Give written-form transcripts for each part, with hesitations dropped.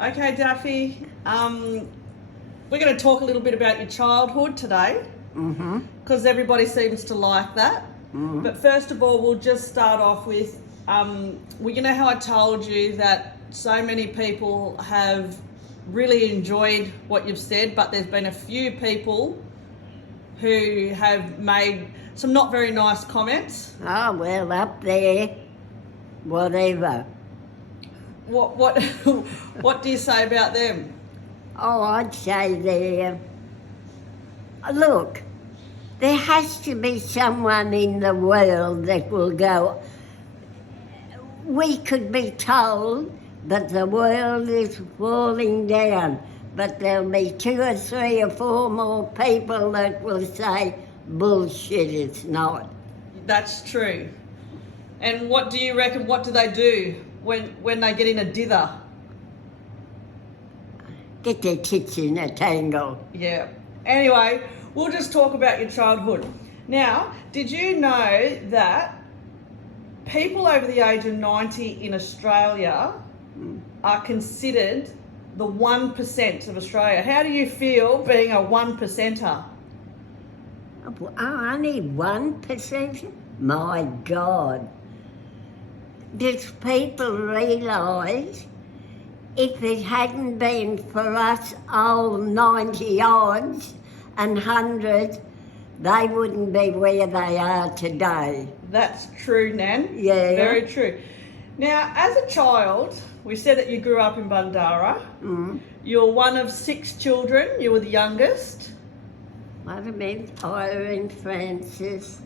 Okay, Daffy. We're going to talk a little bit about your childhood today because everybody seems to like that. But first of all, we'll just start off with, well, you know how I told you that so many people have really enjoyed what you've said, but there's been a few people who have made some not very nice comments. Oh, well, up there, whatever. What what do you say about them? Oh, I'd say there. Look, there has to be someone in the world that will go. We could be told that the world is falling down, but there'll be 2 or 3 or 4 more people that will say, bullshit, it's not. That's true. And what do you reckon, what do they do when they get in a dither? Get their tits in a tangle. Yeah. Anyway, we'll just talk about your childhood. Now, did you know that people over the age of 90 in Australia are considered the 1% of Australia? How do you feel being a 1%er? Oh, only 1%? My God. Does people realise if it hadn't been for us old 90-odds and 100s, they wouldn't be where they are today. That's true, Nan. Yeah. Very true. Now, as a child, we said that you grew up in Bundarra. You're one of 6 children. You were the youngest. What I meant, Irene Francis,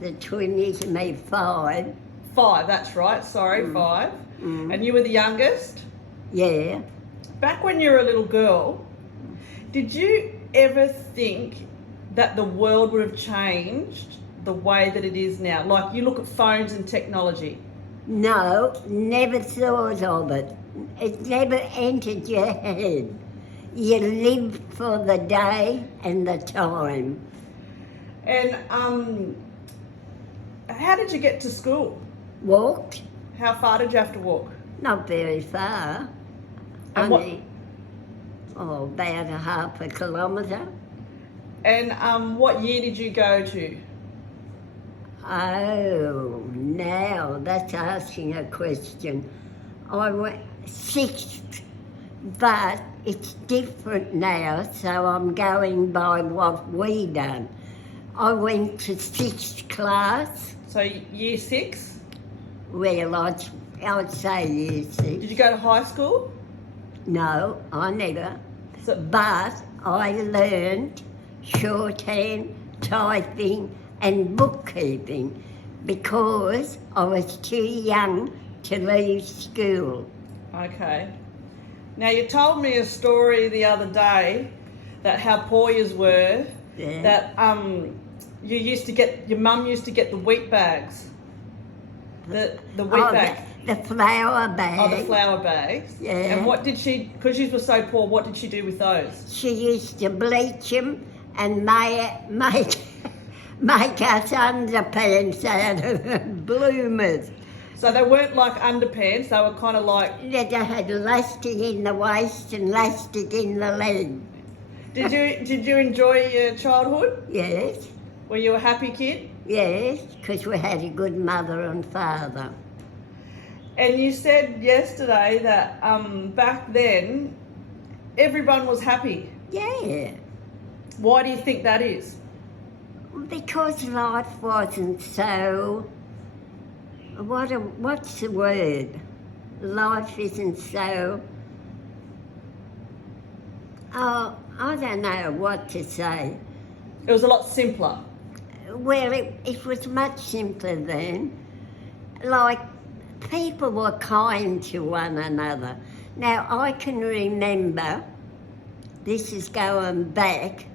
the twinnies, and me 5. 5, that's right. Sorry, 5. And you were the youngest. Yeah. Back when you were a little girl, did you ever think that the world would have changed the way that it is now? Like, you look at phones and technology. No, never thought of it. It never entered your head. You lived for the day and the time. And how did you get to school? Walked, How far did you have to walk? not very far. And what- Only, about a half a kilometre. And what year did you go to? Oh, now that's asking a question. I went 6th, but it's different now, so I'm going by what we done. I went to 6th class. So year 6? Well, I'd say year 6. Did you go to high school? No, I never. So, But I learned shorthand, typing and bookkeeping because I was too young to leave school. okay. Now, you told me a story the other day that how poor yous were, Yeah. that your mum used to get the wheat bags. The wheat bag. The flour bag. Oh, the flour bags. Yeah. And what did she, because you were so poor, what did she do with those? She used to bleach them and make us underpants out of them, bloomers. So they weren't like underpants, they were kind of like... They had elastic in the waist and elastic in the leg. Did you enjoy your childhood? Yes, Were you a happy kid? yes, because we had a good mother and father. And you said yesterday that back then, everyone was happy. Yeah, Why do you think that is? because life wasn't so... What's the word? Life isn't so... Oh, I don't know what to say. It was a lot simpler. Well, it was much simpler then. Like, people were kind to one another. Now, I can remember, this is going back,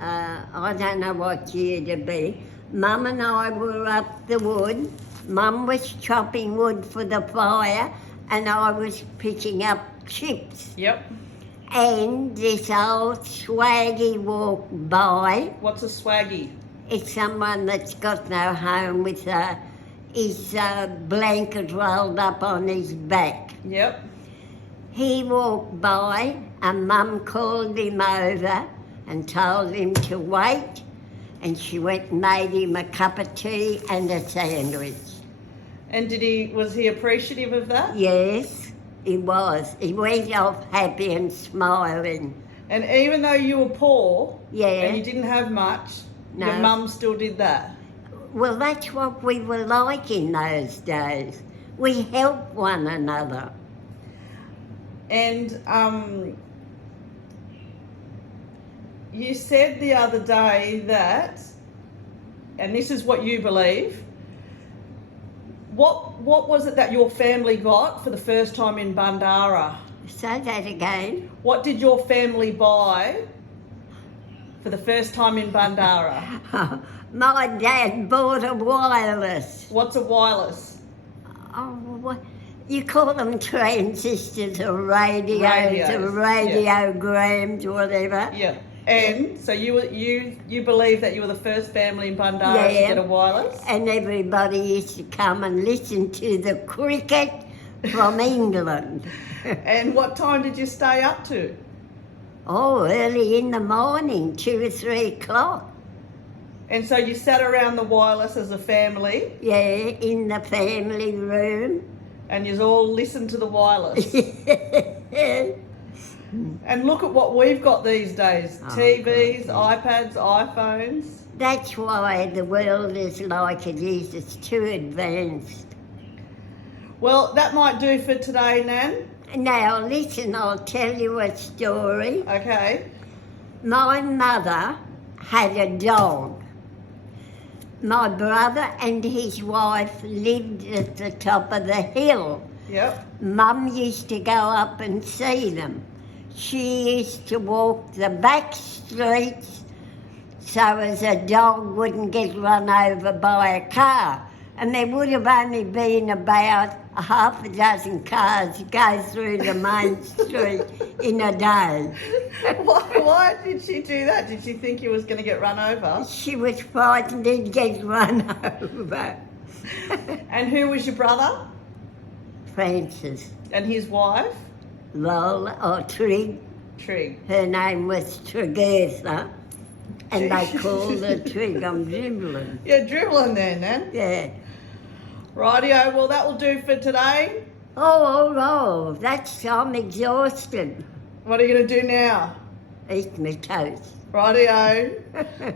I don't know what year to be, Mum and I were up the wood. Mum was chopping wood for the fire and I was picking up chips. Yep. And this old swaggie walked by. What's a swaggie? It's someone that's got no home with his blanket rolled up on his back. Yep. He walked by and Mum called him over and told him to wait, and she went and made him a cup of tea and a sandwich. And was he appreciative of that? Yes, he was. He went off happy and smiling. And even though you were poor Yeah. and you didn't have much, No. your mum still did that. Well, that's what we were like in those days. We helped one another. And you said the other day that, and this is what you believe, what was it that your family got for the first time in Bundarra? Say that again. What did your family buy for the first time in Bundarra? My dad bought a wireless. What's a wireless? Oh, what? You call them transistors or radios or Radios, radiograms or whatever. Yeah. And so you believe that you were the first family in Bundarra to get a wireless? And everybody used to come and listen to the cricket from England. And what time did you stay up to? Oh, early in the morning, 2 or 3 o'clock. And so you sat around the wireless as a family? Yeah, in the family room. And you all listened to the wireless? And look at what we've got these days. TVs, iPads, iPhones. That's why the world is like it is. It's too advanced. Well, that might do for today, Nan. Now, listen, I'll tell you a story. Okay. My mother had a dog. My brother and his wife lived at the top of the hill. Yep. Mum used to go up and see them. She used to walk the back streets so as a dog wouldn't get run over by a car. And there would have only been about half a dozen cars go through the main street in a day. Why did she do that? Did she think you was going to get run over? She was frightened he'd get run over. And who was your brother? Francis. And his wife? Lola, or Trig. Trig. Her name was Trigertha. And they called her Trig. I'm dribbling. You're dribbling there, Nan. Yeah. Rightio, well that will do for today. Oh, I'm exhausted. What are you going to do now? Eat my toast. Rightio.